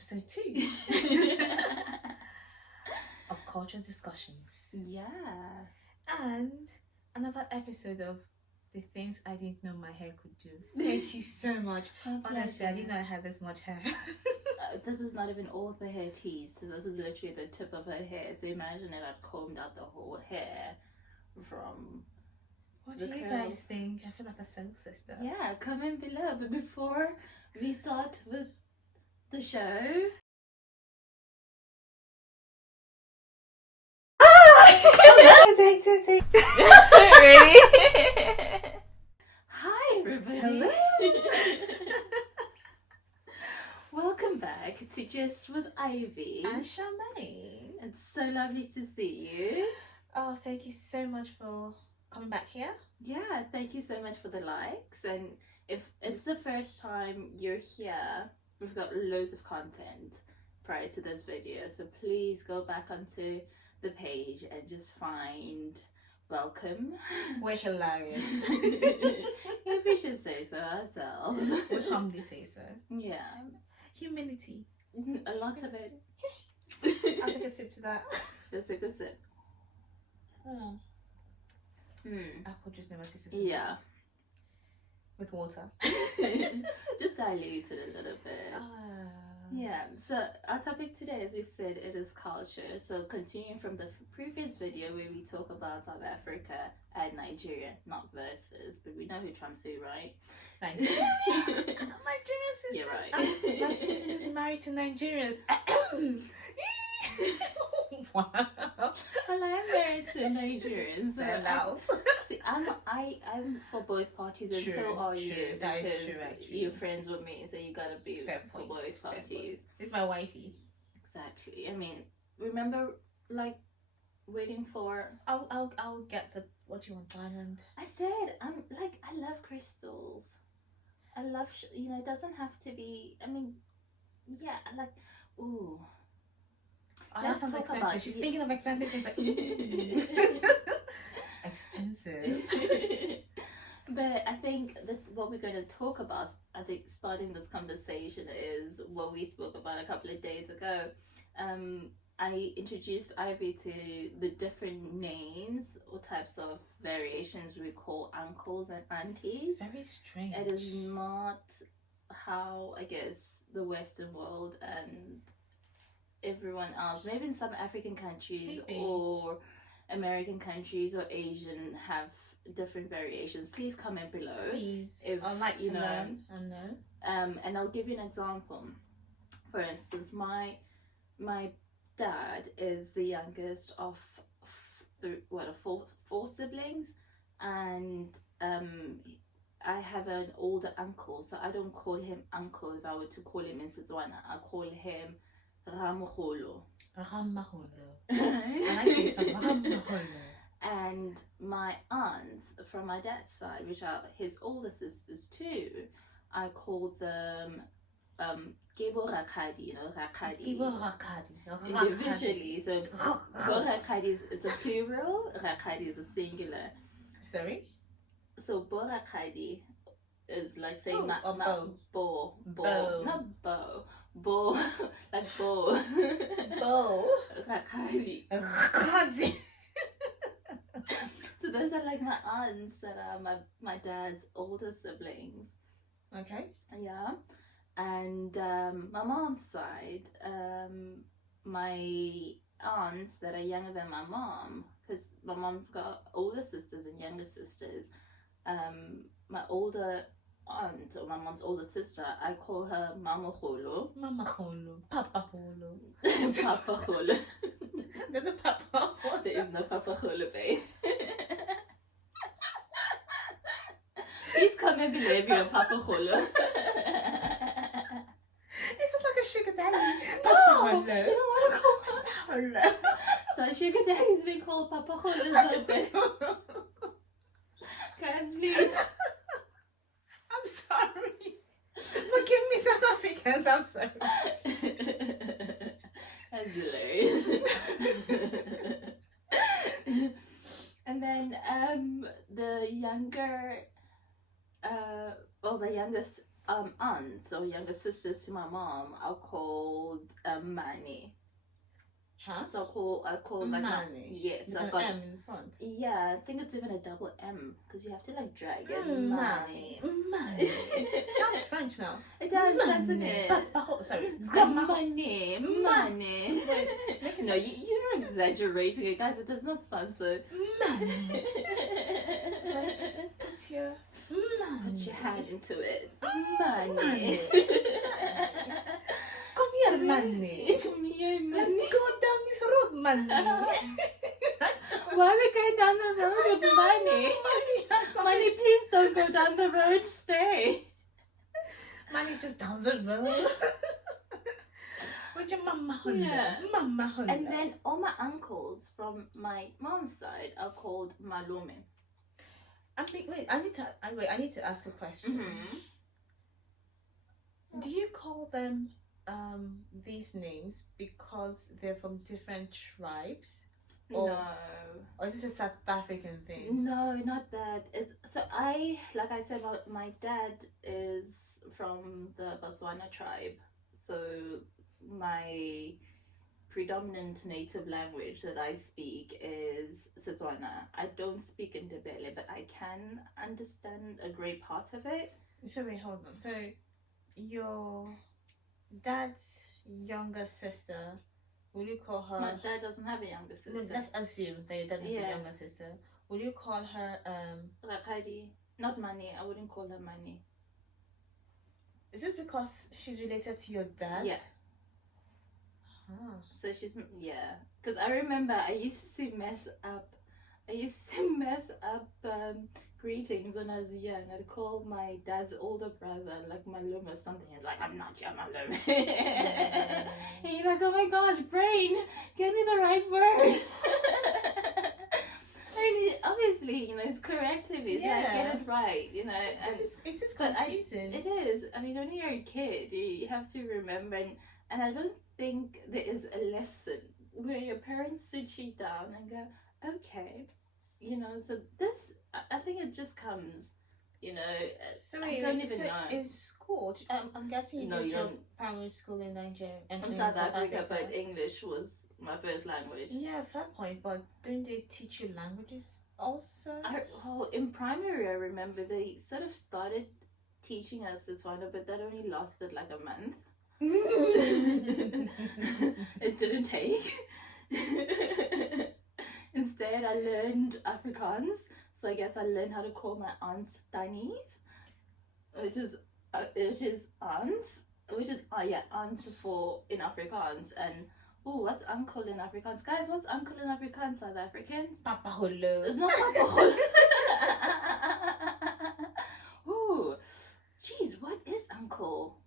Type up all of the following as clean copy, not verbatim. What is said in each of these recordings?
episode 2 of Culture Discussions. Yeah. And another episode of the things I didn't know my hair could do. Thank you so much. Honestly, I didn't know I had this much hair. This is not even all the hair teased. This is literally the tip of her hair. So imagine if I'd combed out the whole hair from... What do you guys think? I feel like a soul sister. Yeah, comment below. But before we start with the show... Ready? Hi everybody. Hello. Welcome back to Just with Ivy And Charmaine. It's so lovely to see you. Oh, thank you so much for coming back here. Yeah, thank you so much for the likes. And if it's the first time you're here, we've got loads of content prior to this video, so please go back onto the page and just find welcome. We're hilarious. If we should say so ourselves. Would humbly say so. Yeah. Humility. A lot of it. I'll take a sip to that. Let's take a sip. Apple juice never tastes Yeah. with water. Just dilute it a little bit. Yeah, so our topic today, as we said, it is culture. So continuing from the previous video where we talk about South Africa and Nigeria, not versus, but we know who trumps who, right? Nigeria. Nigerian sisters. You're right. My sister's married to Nigerians. Wow. Well, I'm married to Nigerians. So loud. See, I'm for both parties, and True, so are true. you. That is because true, actually. you're friends with me, so you gotta be Fair for point, both fair parties. point. It's my wifey. Exactly. I mean, remember, like, waiting for... I'll get the, what do you want, diamond? I said, I love crystals. I love, it doesn't have to be, I mean, yeah, ooh. Oh, that sounds expensive. She's thinking of expensive things like, ooh. Expensive. But I think that what we're going to talk about, I think starting this conversation, is what we spoke about a couple of days ago. I introduced Ivy to the different names or types of variations we call uncles and aunties. Very strange. It is not how, I guess, the Western world and everyone else, maybe in some African countries or American countries or Asian, have different variations. Please comment below. Please. If I'd like to know. learn and know. And I'll give you an example. For instance, my dad is the youngest of four siblings, and I have an older uncle, so I don't call him uncle. If I were to call him in Setswana, I call him Ramogolo. Ramogolo. I like this. Ramogolo. And my aunts from my dad's side, which are his older sisters too, I call them Gebo Rakadi, Rakadi. Gebo Rakadi. Individually. So Bo Rakadi it's a plural, Rakadi is a singular. Sorry? So Bo Rakadi is like saying Bo. Not Bo. Bo, like Bo. Bo. Rakadi. Rakadi. So those are like my aunts that are my dad's older siblings. Okay. Yeah. And my mom's side, my aunts that are younger than my mom, because my mom's got older sisters and younger sisters. My older aunt, or my mom's older sister, I call her Mama Holo. Mama Holo. Papa Holo. Papa Holo. There's a Papa Holo. There is no Papa Holo, babe. Please comment below if you're a Papa Holo. It's just like a sugar daddy. No, Papa you don't want to call Papa Holo. So sugar daddy's been called Papa Holo so bad. Guys, please. I'm sorry. Forgive me, South Africans. I'm sorry. That's hilarious. And then the youngest aunts or younger sisters to my mom are called Mani. Huh? So I call like Mani. yes, With I've an got M in front. yeah. I think it's even a double M because you have to like drag it. Mani. Mani. Sounds French now. It does, doesn't it? Sorry. Grandma. Money. Wait, No, you're exaggerating it, guys. It does not sound so. Mani. Put your Put your hand into it. Money. Money. Come here, Money. Come here, Let's money. go down this road, Money. Why are we going down the road with money? Money, please don't go down the road. Stay. Money's just down the road. With your mama holla. Yeah. Mama holla. And then all my uncles from my mom's side are called Malume. I need to ask a question. Mm-hmm. Do you call them these names because they're from different tribes? No. Or is this a South African thing? No, not that. It's so like I said, my dad is from the Botswana tribe. So my predominant native language that I speak is Setswana. I don't speak Ndebele, but I can understand a great part of it. So wait, hold on. So your dad's younger sister, will you call her? My dad doesn't have a younger sister. No, let's assume that your dad has a younger sister. Will you call her Rakadi. Not Mani. I wouldn't call her Mani. Is this because she's related to your dad? Yeah. Huh. So she's because I remember I used to mess up greetings when I was young. I'd call my dad's older brother like Malum or something. He's like, I'm not your Malum. And you're like, oh my gosh, brain, get me the right word. I mean, obviously, it's correct to me. So I get it right, It is confusing. It is. I mean, when you're a kid, you have to remember, and I don't think there is a lesson where your parents sit you down and go, okay, so this, I think it just comes, So I don't even know. In school, I'm guessing you did your primary school in Nigeria and in South Africa, but English was my first language. Yeah, fair point. But don't they teach you languages also? In primary, I remember they sort of started teaching us Setswana, but that only lasted like a month. It didn't take. Instead, I learned Afrikaans. So I guess I learned how to call my aunts Tannies, which is aunts, aunts for in Afrikaans. And what's uncle in Afrikaans, guys? What's uncle in Afrikaans, South Africans? Papa Holo. It's not Papa Holo. Ooh, jeez, what is uncle?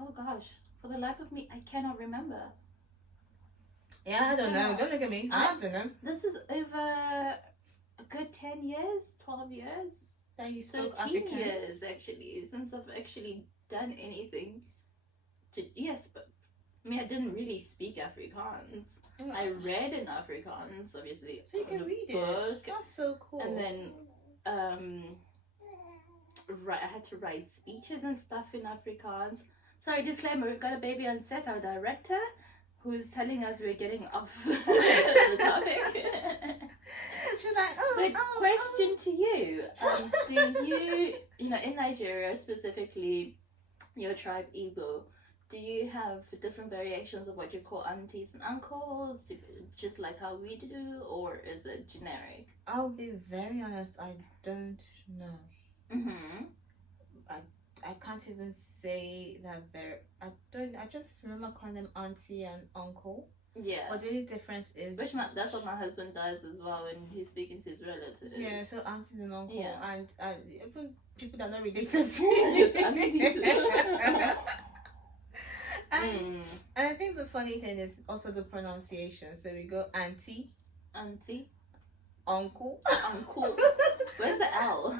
Oh gosh, for the life of me, I cannot remember. Yeah, I don't know. Don't look at me. I don't know. This is over a good 10 years, 12 years. That you spoke 13 Afrikaans? years actually, since I've actually done anything. Yes, but I mean, I didn't really speak Afrikaans. Yeah. I read in Afrikaans, obviously. So you can read book. it. That's so cool. And then I had to write speeches and stuff in Afrikaans. Sorry, disclaimer, we've got a baby on set, our director, who's telling us we're getting off the topic. She's like, But question to you, do you, in Nigeria specifically, your tribe Igbo, do you have different variations of what you call aunties and uncles, just like how we do, or is it generic? I'll be very honest, I don't know. Mm-hmm. I can't even say that I just remember calling them auntie and uncle. Yeah. But the only difference is That's what my husband does as well when he's speaking to his relatives. Yeah, so aunties and uncle, Yeah. and even people that are not related to Yes, aunties. and I think the funny thing is also the pronunciation. So we go auntie, uncle, Where's the L?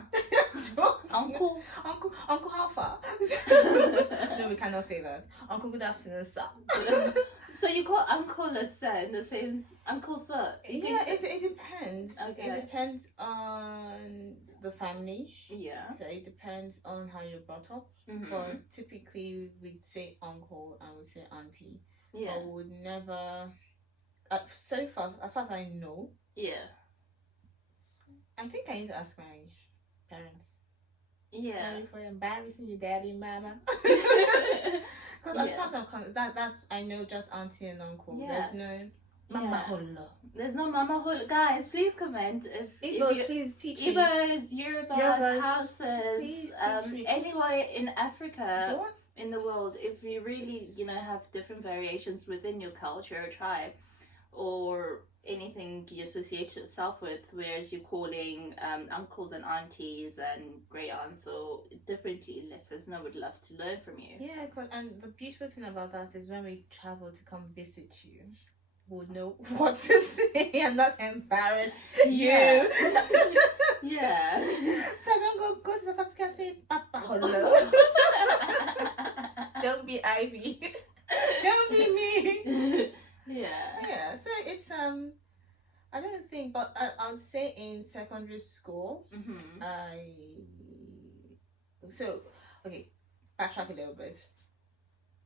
Uncle. Uncle, how far? No, we cannot say that. Uncle, good afternoon, sir. So you call Uncle Lisa in the same Uncle Sir? Yeah, it depends. Okay. It depends on the family. Yeah. So it depends on how you're brought up. Mm-hmm. But typically we'd say uncle and we'd say auntie. Yeah. But we would never. So far, as far as I know, Yeah. I think I need to ask my parents. Yeah. Sorry for embarrassing you, daddy, mama. Because as Yeah. far as I'm concerned, that's I know just auntie and uncle. Yeah. There's no mama Yeah. holla. There's no Mama Hula. Guys, please comment if Igbos, you, please teach me. Igbos, Yorubas, Yorubas, Hausas, please teach me. anywhere in Africa, Go on. in the world, if you really, have different variations within your culture or tribe, or anything you associate yourself with, whereas you're calling uncles and aunties and great aunts or differently, let us know. We'd love to learn from you. Yeah, and the beautiful thing about that is when we travel to come visit you, we'll know what to say and not embarrass you. Yeah. Yeah. So I don't go to South Africa and say Papa hello. Don't be Ivy. Don't be me. Yeah, so it's I don't think, but I'll say in secondary school, Mm-hmm. Okay, backtrack a little bit.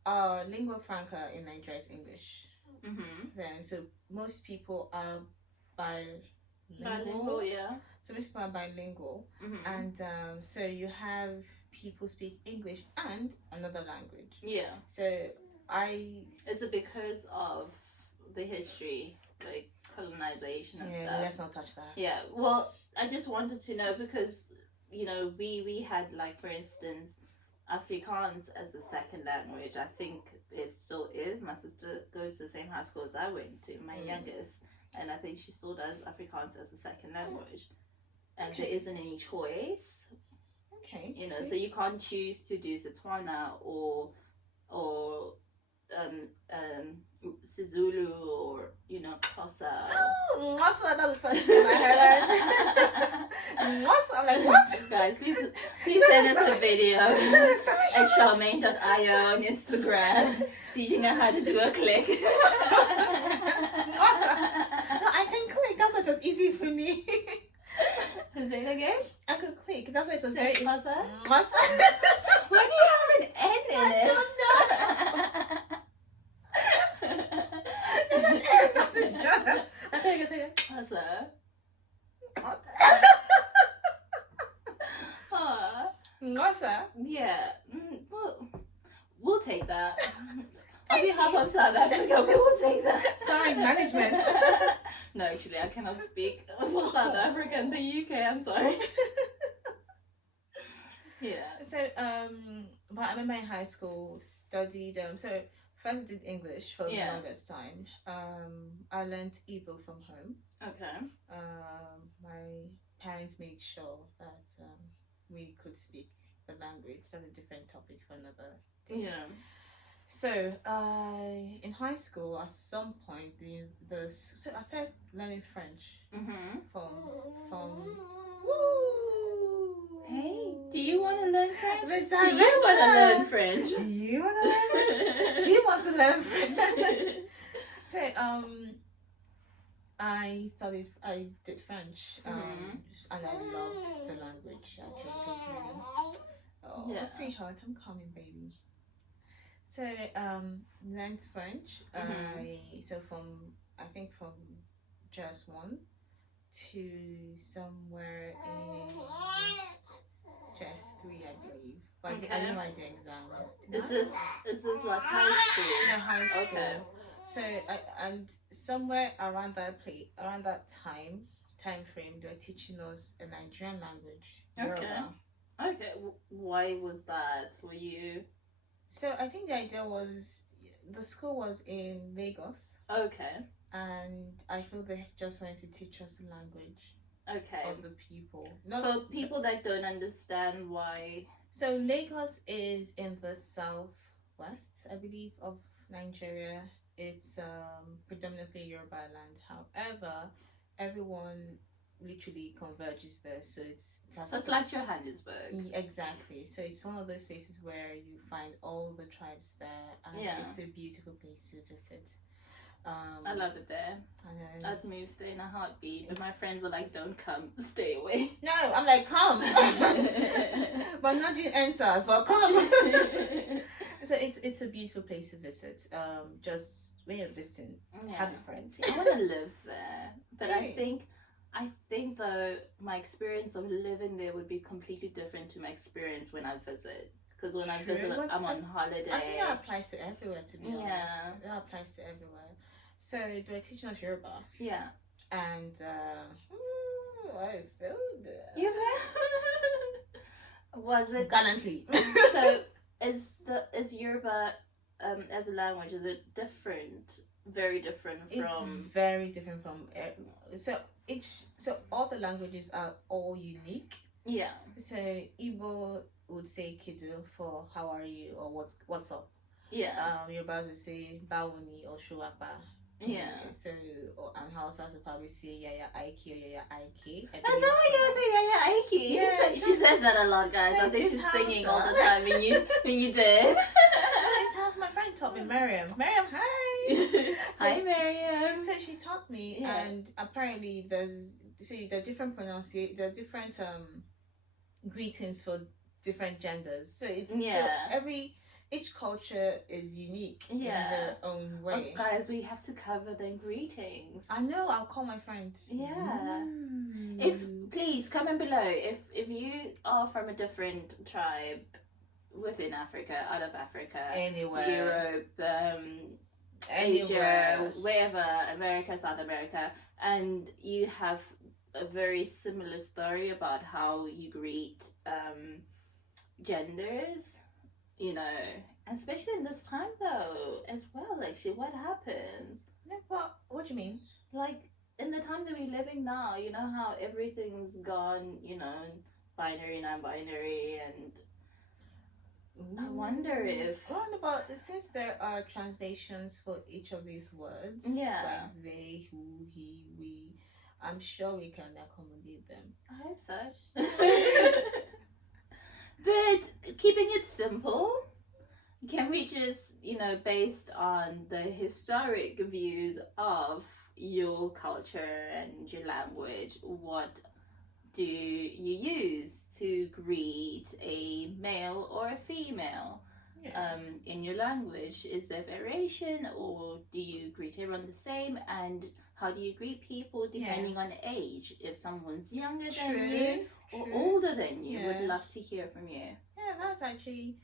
Lingua franca in Nigeria is English. Mm-hmm. Then, so most people are Bilingual, yeah. So most people are bilingual, Mm-hmm. and so you have people speak English and another language. Yeah. So Is it because of the history, like colonization and stuff? Let's not touch that. Yeah. Well, I just wanted to know because we had, like, for instance, Afrikaans as a second language. I think it still is. My sister goes to the same high school as I went to, my youngest, and I think she still does Afrikaans as a second language. And there isn't any choice. Okay. So you can't choose to do Setswana or Sizulu or Xhosa. Oh, Xhosa, that's the first thing I heard. Xhosa, I'm like, what? Guys, please send us a video at Charmaine.io on Instagram teaching her how to do a click. Xhosa. No, I can click. That's what was easy for me. Say it again. I could click. That's why it was Sorry, very. Xhosa? Xhosa. Why do you have an N in it? I say it. Xhosa. Xhosa. Yeah. Well, we'll take that. On behalf of South Africa, we will take that. Sorry, management. No, actually, I cannot speak for South Africa and the UK. I'm sorry. Yeah. So, but I remember in high school studied. So first did English for the longest time. I learned Igbo from home. Okay. My parents made sure that we could speak the language. That's a different topic for another day. Yeah. So, in high school, at some point, so I started learning French from. Woo! Hey, do you want to learn French? The Do you want to learn French? Do you want to learn French? She wants to learn French. So, I did French, and I loved the language. Actually, it was really. Oh, Yeah. sweetheart, I'm coming, baby. So, learned French. From just 1 to somewhere in just 3, I believe. But I didn't write the exam. Is this like high school? No, high school. Okay. So, and somewhere around that time frame, they were teaching us a Nigerian language. Okay. Yoruba. Okay. Why was that? Were you? So I think the idea was the school was in Lagos. Okay. And I feel they just wanted to teach us the language of the people. For people that don't understand why. So Lagos is in the southwest, I believe, of Nigeria. It's predominantly Yoruba land. However, everyone literally converges there. So So it's like Johannesburg. Exactly. So it's one of those places where you find all the tribes there, and it's a beautiful place to visit. I love it there. I know. I'd move there in a heartbeat, but my friends are like, "Don't come, stay away." No, I'm like, come, but not doing answers, but come. So it's a beautiful place to visit. Just when you're visiting, have a friend. I want to live there, but right. I think though my experience of living there would be completely different to my experience when I visit. Because when I visit, I'm on holiday. I think that applies to everywhere, to be honest. That applies to everywhere. So, do I teach us Yoruba? Yeah. And, I failed it. You failed? Was it? Gallantly. So, is Yoruba, as a language, is it different? Very different from... It's very different from... So all the languages are all unique. Yeah. So, Igbo would say Kidu for how are you or what's up. Yeah. Yoruba would say Bawoni or Shuapa. Yeah. So, and Hausas would probably say Yaya Aiki or Yaya Aiki. That's not what you would say, Yaya Aiki. Yeah, she says that a lot, guys. I think she's singing all the time when you did. It's how my friend taught me, Miriam. Miriam, hi. Hi, Miriam. So she taught me, and apparently there are different there are different greetings for different genders. So it's each culture is unique in their own way. Oh, guys, we have to cover the greetings. I know. I'll call my friend. Yeah. If please comment below if you are from a different tribe within Africa, out of Africa, anywhere, Europe, Asia, wherever, America, South America, and you have a very similar story about how you greet genders. You know, especially in this time though, as well. Actually, what happens? No, what do you mean? Like in the time that we're living now, you know how everything's gone. You know, binary, non-binary, and I wonder if. But since there are translations for each of these words, like they, who, he, we, I'm sure we can accommodate them. I hope so. But keeping it simple, can we just, based on the historic views of your culture and your language, what do you use to greet a male or a female in your language? Is there variation, or do you greet everyone the same? And how do you greet people depending on age? If someone's younger than you or older than you, would love to hear from you. Yeah, that's actually.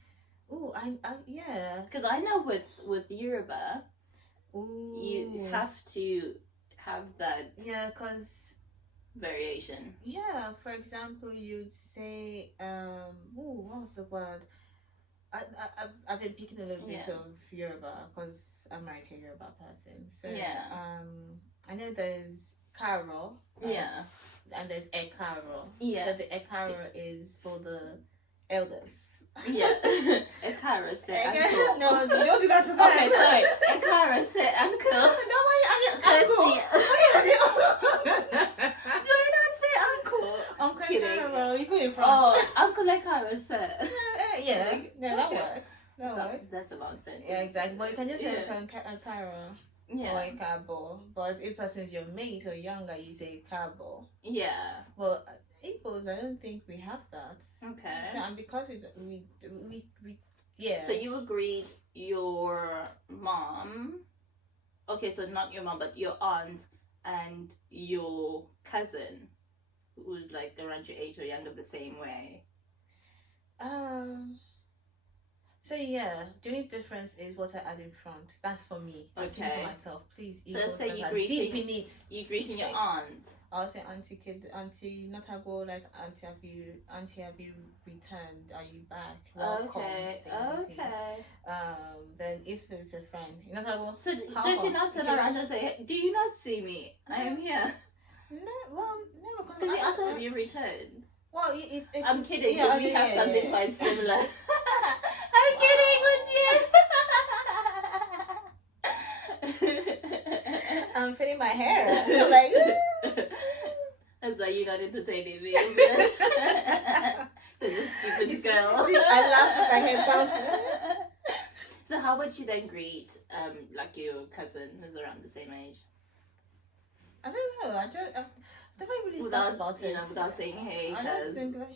Because I know with Yoruba, you have to have that. Yeah, because variation. Yeah, for example, you'd say, what's the word? I've been picking a little bit of Yoruba because I'm married to a Yoruba person. So I know there's Karo. And there's Ekaro. Yeah. So the Ekaro is for the elders. Yeah. Ekaro said uncle. No, you don't do that to them. Okay, sorry. Ekaro said uncle. No, uncle. Do I not say uncle? Uncle Ekaro, you put it in front. Oh, Uncle Ekaro said. Yeah, that works. That works. That's a long sentence. Yeah, exactly. But you can just say Ekaro. Or a cabo, but if person's your mate or younger, you say cabo. Yeah. Well, Igbos, I don't think we have that. Okay. So and because we So you would greet your mom. Okay, so not your mom, but your aunt and your cousin, who's like around your age or younger, the same way. So the only difference is what I add in front. That's for me. I'm speaking for myself. Please. So let's say you greeting your aunt. I'll say auntie notable, like auntie have you returned? Are you back? Welcome. Okay. Then if it's a friend, notable. So does she not turn around and say, "Do you not see me? I am here"? No, because you also have you returned. Well, I'm kidding. Yeah, we have something quite similar. I'm kidding with you. I'm fitting my hair. I'm like, that's words are you not entertaining me? So this stupid girl. I laugh with my head down. So how would you then greet like your cousin who's around the same age? I don't know. I've never really thought about it. Without saying hey. I don't think about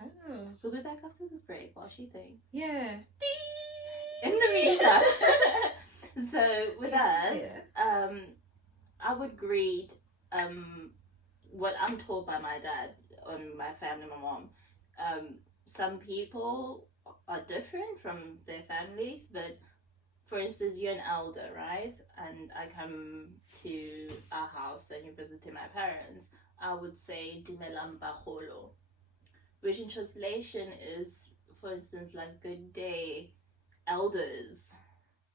I don't know. We'll be back after this break while she thinks. Yeah. In the meantime. So with us, I would greet what I'm told by my dad and my family, my mom. Some people are different from their families, but for instance, you're an elder, right? And I come to our house and you're visiting my parents. I would say Dumelang Baholo, which in translation is, for instance, like good day, elders.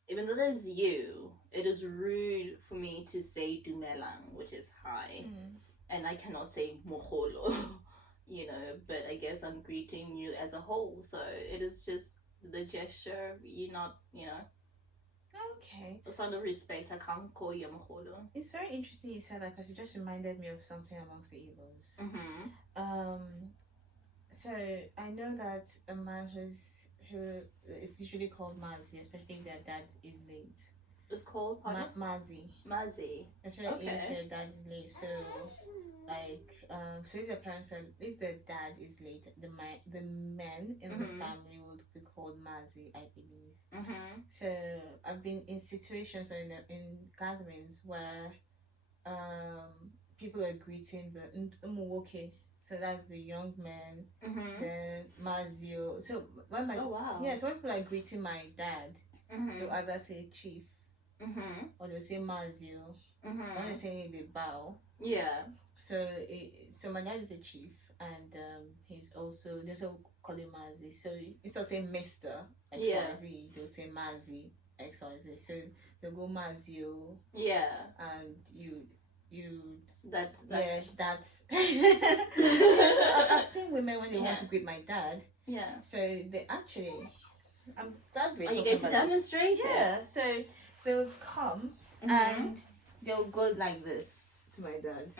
Even though there's you, it is rude for me to say Dumelang, which is hi, and I cannot say Moholo, but I guess I'm greeting you as a whole, so it is just the gesture, you not, Okay. a sign of respect. I can't call you Moholo. It's very interesting you said that because it just reminded me of something amongst the Igbos. So I know that a man who is usually called Mazi, especially if their dad is late. It's called Mazi. Especially if their dad is late. So so if if the dad is late, the men in the family would be called Mazi, I believe. So I've been in situations or in gatherings where people are greeting the Umuwoke. So that's the young man, then Mazio. So when so when people are greeting my dad, they'll either say chief, or they'll say Mazio. When they say they bow. Yeah. So my dad is a chief, and they also call him Mazi. So instead of saying Mister XYZ, they'll say Mazi XYZ. So they'll go Mazio. Yeah. And you. That's So I've seen women when they want to greet my dad. Yeah. So they actually, I'm glad we're Are you going to demonstrate? Yeah. So they'll come and they'll go like this to my dad.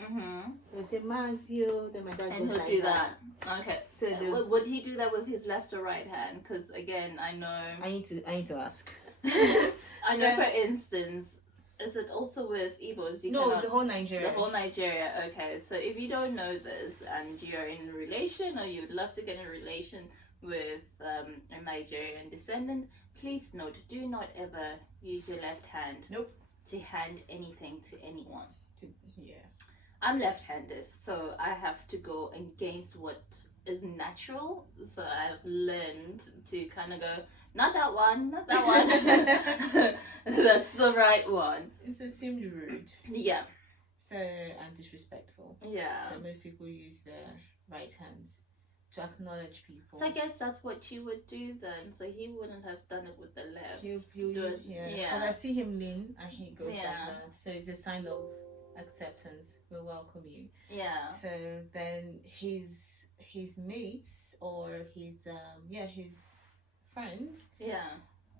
They'll say Mazio, then my dad and goes he'll like do that. Okay. So would he do that with his left or right hand? Because again, I know. I need to ask. I know, for instance. Is it also with Igbos? The whole Nigeria. The whole Nigeria, okay. So if you don't know this and you're in a relation or you would love to get in a relation with a Nigerian descendant, please note, do not ever use your left hand to hand anything to anyone. I'm left-handed, so I have to go against what is natural. So I've learned to kind of go, not that one. That's the right one. It's assumed rude. Yeah. So, and disrespectful. Yeah. So most people use their right hands to acknowledge people. So I guess that's what you would do then. So he wouldn't have done it with the left. He'll do it. Yeah. Because I see him lean and he goes like that. So it's a sign of acceptance. We welcome you. Yeah. So then his mates or his friends. Yeah.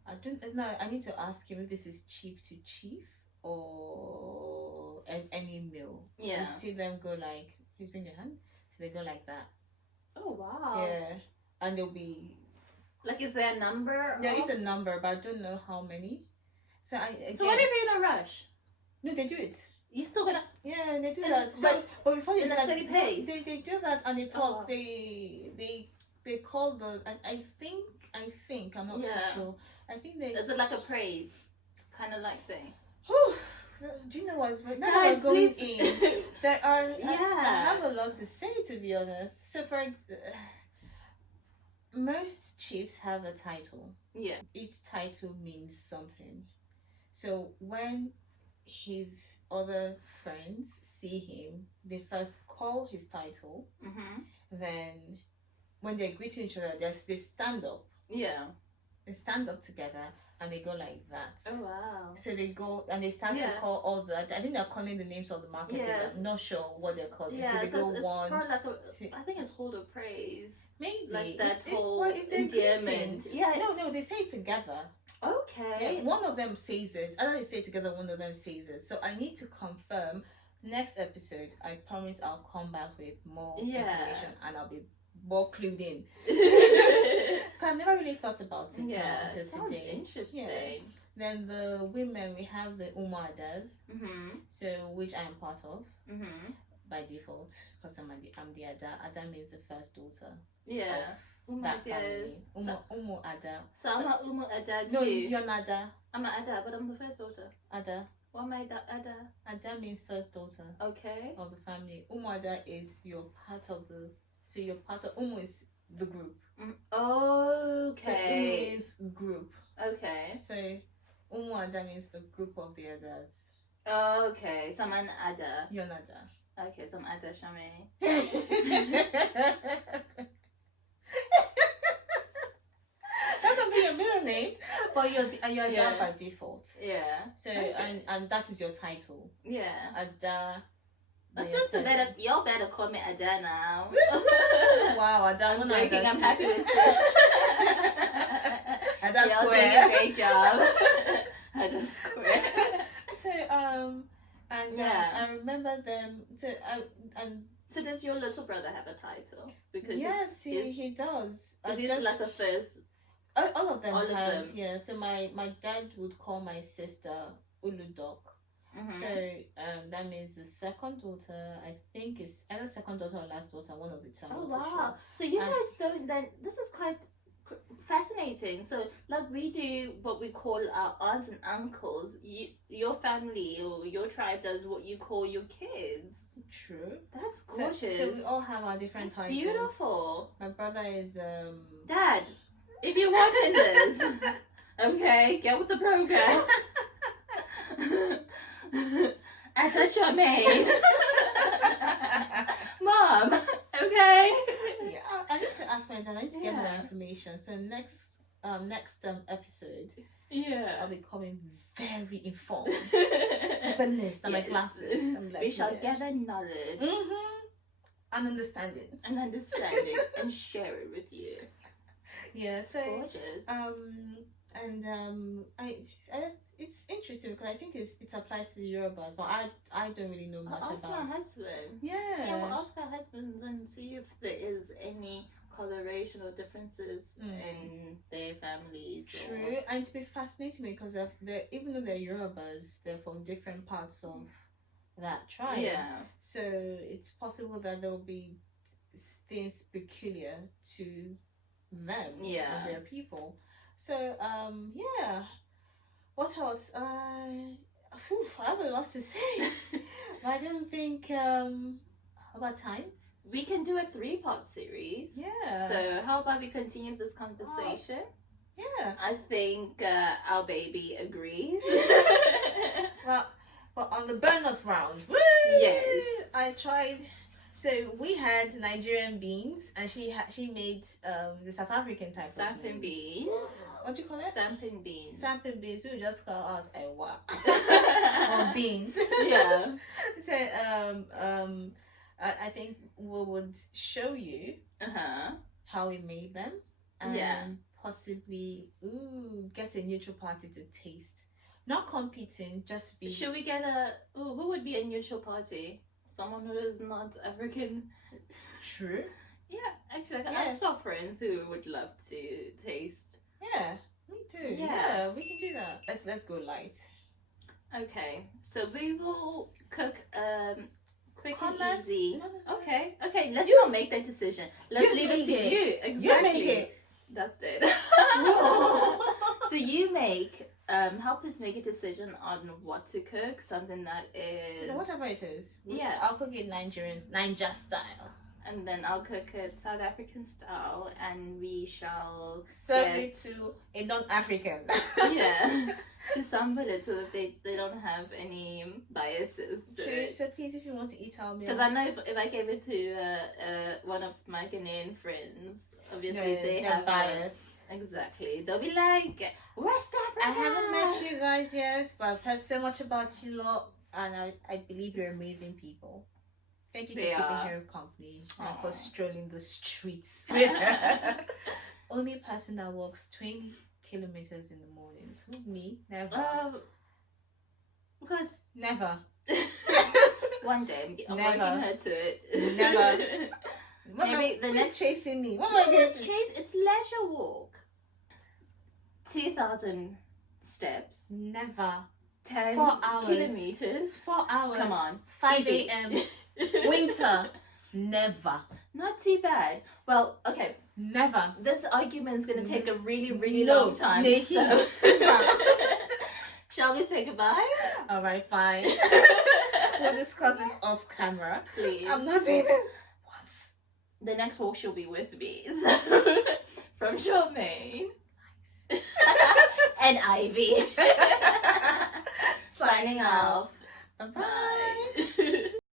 I don't know. I need to ask him if this is chief to chief or any male. Yeah. You see them go like, please bring your hand. So they go like that. Oh wow. Yeah. And they'll be like, is there a number? There is a number, but I don't know how many. So So what if you're in a rush? No, they do it. You still gonna? Yeah, they do that. But before they do that, they do that and they talk. They call the. I think I'm not too sure. I think they. Is it like a praise, kind of like thing? Do you know what? Now we're going in. There are. I have a lot to say, to be honest. So most chiefs have a title. Yeah. Each title means something. So when his other friends see him, they first call his title. Then when they're greeting each other, they stand up. Yeah. They stand up together and they go like that. Oh wow! So they go and they start to call all the. I think they're calling the names of the marketers. I'm not sure what they're called. Yeah, so they go it's one. like I think it's hold of praise. Maybe like that whole endearment. Yeah. No, they say it together. Okay. Yeah, one of them says it. Either they say it together, one of them says it. So I need to confirm. Next episode, I promise I'll come back with more information and I'll be more clued in. I've never really thought about it until today. Interesting. Yeah. Then the women, we have the Umadas, so which I am part of by default because I'm the Ada. Ada means the first daughter. Yeah. That family. Umu Ada. So I'm not Umu Ada too. No, you're an Ada. I'm an Ada, but I'm the first daughter. Ada. What made that Ada? Ada means first daughter. Okay. Of the family. Umu Ada is you're part of the. So you're part of. Umu is the group. Okay. So Umu is group. Okay. So Umu Ada means the group of the others. Okay. So I'm an Ada. You're an Ada. Okay. So I'm Ada Charmaine. That could be your middle name, but you're Ada by default. Yeah. So and that is your title. Yeah. Ada. Y'all better call me Ada now. Wow, Ada. I'm joking. I'm happy with this. Ada Y'all Square. doing a great job. Ada Square. So I remember them. So does your little brother have a title? Because yes, he does. He's like the first. All of them all have. Of them. Yeah. So my dad would call my sister Uludok. So that means the second daughter. I think is either second daughter or last daughter. One of the two. Oh wow! Sure. So you guys don't then. This is quite fascinating. So like we do what we call our aunts and uncles. Your family or your tribe does what you call your kids. True. That's gorgeous. So we all have our different titles. Beautiful. My brother is Dad, if you're watching this, okay, get with the program. Ada Charmaine. Mom, okay? Yeah, I need to ask my dad. I need to get more information. So next episode, I'll be coming very informed with a list and my glasses. Like, we shall gather knowledge and understanding and share it with you. Yeah, so gorgeous. It's interesting because I think it applies to the Yorubas, but I don't really know much about. Ask my husband. Yeah, we'll ask our husbands and see if there is any coloration or differences in their families. True, and it's been fascinating because even though they're Yorubas, they're from different parts of that tribe. Yeah. So it's possible that there will be things peculiar to them and their people. So what else? I have a lot to say, but I don't think about time. We can do a 3-part series. Yeah. So how about we continue this conversation? Yeah. I think our baby agrees. Well, but on the bonus round, yes, I tried. So we had Nigerian beans, and she made the South African type of beans. What do you call it? Samping beans. Samping beans. We just call us ewa or beans. Yeah. So I think we would show you how we made them, and possibly get a neutral party to taste. Not competing, just be. Should we get who would be a neutral party? Someone who is not African. True. Yeah, actually, I've got friends who would love to taste. Yeah, me too. Yeah, we can do that. Let's go light. Okay, so we will cook quick and easy. No. Okay, let's not make that decision. Let's leave it to you. Exactly. You make it. That's it. So you make help us make a decision on what to cook. Something that is whatever it is. Yeah, I'll cook it Niger style, and then I'll cook it South African style, and we shall serve it to a non-African. Yeah, to somebody so that they don't have any biases. True. So please, if you want to eat our meal, because I know if I gave it to one of my Ghanaian friends, obviously they have bias. Exactly. They'll be like, West Africa. I haven't met you guys yet, but I've heard so much about you lot, and I believe you're amazing people. Thank you for keeping her company and for strolling the streets. Only person that walks 20 kilometers in the mornings. Me? Never. What? Never. One day I'm working her to it. Never. Maybe the next chasing me. What am I going to chase? It's leisure walk. 2,000 steps. Never. 10 4 hours. kilometers. 4 hours. Come on. 5 a.m. Winter. Never. Not too bad. Well, okay. Never. This argument's going to take a really, really long time. So. Shall we say goodbye? All right, fine. We'll discuss this off camera. Please. I'm not doing this. Once. The next walk she'll be with me. From Charmaine. Nice. And Ivy. Signing off. Bye-bye.